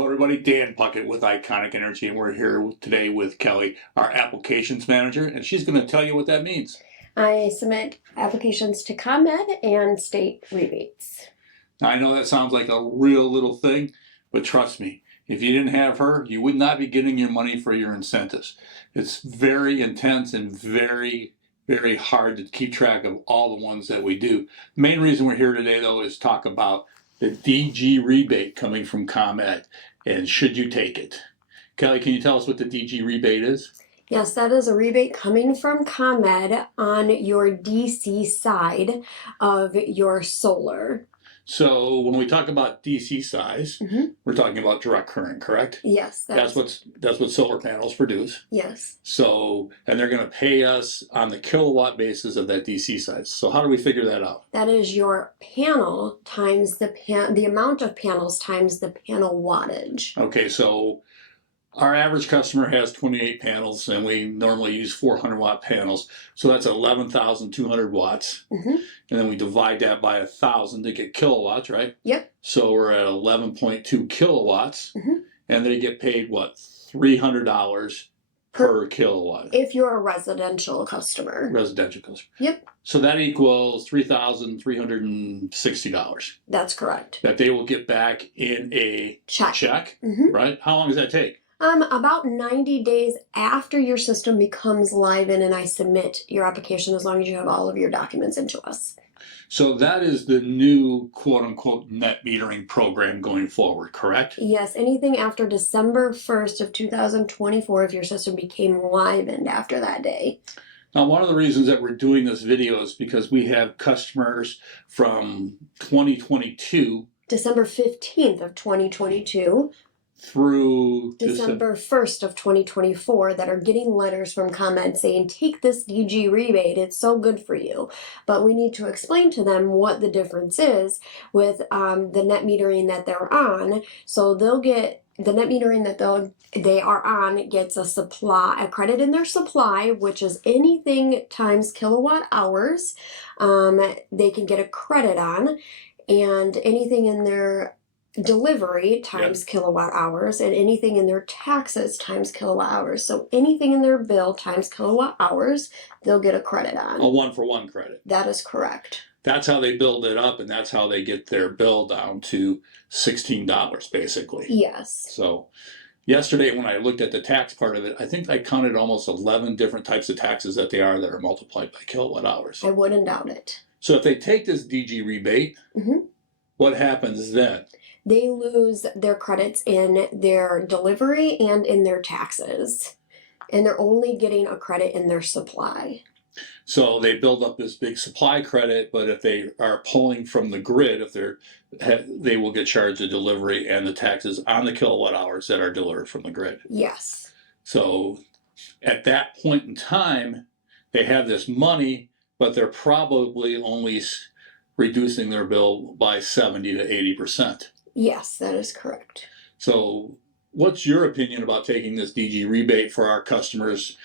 Hello everybody, Dan Puckett with Iconic Energy, and we're here today with Kelly, our applications manager, and she's going to tell you what that means. I submit applications to ComEd and state rebates. Now, I know that sounds like a real little thing, but trust me, if you didn't have her, you would not be getting your money for your incentives. It's very intense and very hard to keep track of all the ones that we do. The main reason we're here today, though, is talk about the DG rebate coming from ComEd, and should you take it? Kelly, can you tell us what the DG rebate is? Yes, that is a rebate coming from ComEd on your DC side of your solar. So when we talk about DC size, we're talking about direct current, correct? Yes. That's what solar panels produce. Yes. So, and they're going to pay us on the kilowatt basis of that DC size. So how do we figure that out? That is your panel times the amount of panels times the panel wattage. Okay, so our average customer has 28 panels, and we normally use 400 watt panels. So that's 11,200 watts. And then we divide that by 1,000 to get kilowatts, right? Yep. So we're at 11.2 kilowatts. And they get paid, what, $300 per kilowatt? If you're a residential customer. Residential customer. Yep. So that equals $3,360. That's correct. That they will get back in a check, right? How long does that take? About 90 days after your system becomes live and I submit your application, as long as you have all of your documents into us. So that is the new quote-unquote net metering program going forward, correct? Yes, anything after December 1st of 2024 if your system became live and after that day. Now, one of the reasons that we're doing this video is because we have customers from 2022. December 15th of 2022. Through December 1st of 2024 that are getting letters from ComEd saying, take this DG rebate, it's so good for you. But we need to explain to them what the difference is with the net metering that they're on. So they'll get the net metering that they are on gets a credit in their supply, which is anything times kilowatt hours they can get a credit on, and anything in their delivery times kilowatt hours, and anything in their taxes times kilowatt hours. So anything in their bill times kilowatt hours, they'll get a credit on. A one-for-one credit. That is correct. That's how they build it up, and that's how they get their bill down to $16, basically. Yes. So yesterday when I looked at the tax part of it, I think I counted almost 11 different types of taxes that are multiplied by kilowatt hours. I wouldn't doubt it. So if they take this DG rebate, what happens then? They lose their credits in their delivery and in their taxes. And they're only getting a credit in their supply. So they build up this big supply credit, but if they are pulling from the grid, they will get charged the delivery and the taxes on the kilowatt hours that are delivered from the grid. Yes. So at that point in time, they have this money, but they're probably only reducing their bill by 70 to 80%. Yes, that is correct. So what's your opinion about taking this DG rebate for our customers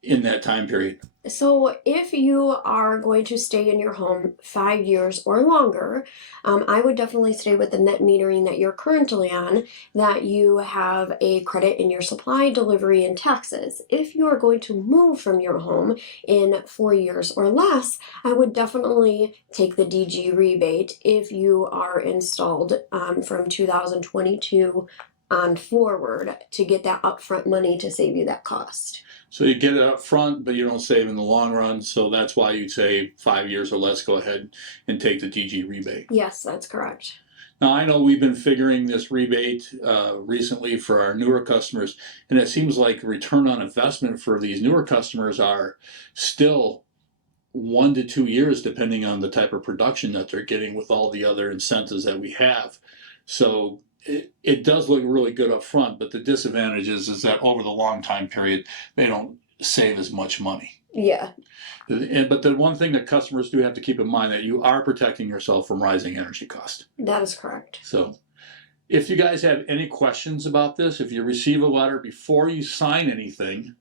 in that time period? So if you are going to stay in your home 5 years or longer, I would definitely stay with the net metering that you're currently on, that you have a credit in your supply, delivery, and taxes. If you are going to move from your home in 4 years or less, I would definitely take the DG rebate if you are installed from 2022 on forward to get that upfront money to save you that cost. So you get it up front, but you don't save in the long run. So that's why you'd say 5 years or less, go ahead and take the DG rebate. Yes, that's correct. Now, I know we've been figuring this rebate recently for our newer customers, and it seems like return on investment for these newer customers are still 1 to 2 years, depending on the type of production that they're getting with all the other incentives that we have. So it does look really good up front, but the disadvantage is that over the long time period, they don't save as much money. Yeah. But the one thing that customers do have to keep in mind, that you are protecting yourself from rising energy costs. That is correct. So if you guys have any questions about this, if you receive a letter before you sign anything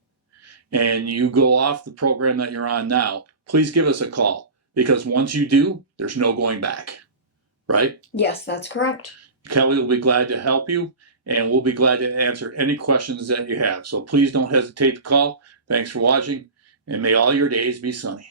and you go off the program that you're on now, please give us a call, because once you do, there's no going back, right? Yes, that's correct. Kelly will be glad to help you, and we'll be glad to answer any questions that you have. So please don't hesitate to call. Thanks for watching, and may all your days be sunny.